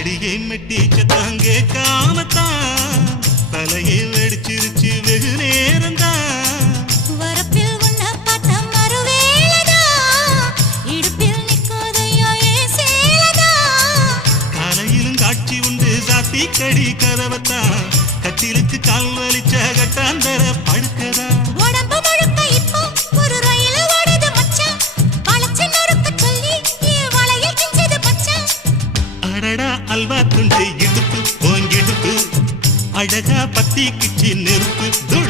அடியை மெட்டி சத்தம் கேட்காமத்தான் தலையை வெடிச்சிருச்சு வெகு நேரம்தான் வரப்பில் உன்ன பார்த்த மறுவேளதா இடுப்பில் நிற்காதையா ஏன் சேலதா காலையிலும் காட்சி உண்டு சாத்தி கடி கதவத்தான் கட்டிலுக்கு கால் வலிச்ச கட்டாந்தர படுக்கதா உடம்பு முழுக்க இப்போ ஒரு ரயில் ஓடுது மச்சான் வளைச்சு நொறுக்க சொல்லி என் வளையில் கிஞ்சது மச்சான் அடடா அல்வா துண்டு இடுப்பு ஓங்கிடுப்பு அழகா பத்தி கிச்சி நெருப்பு துள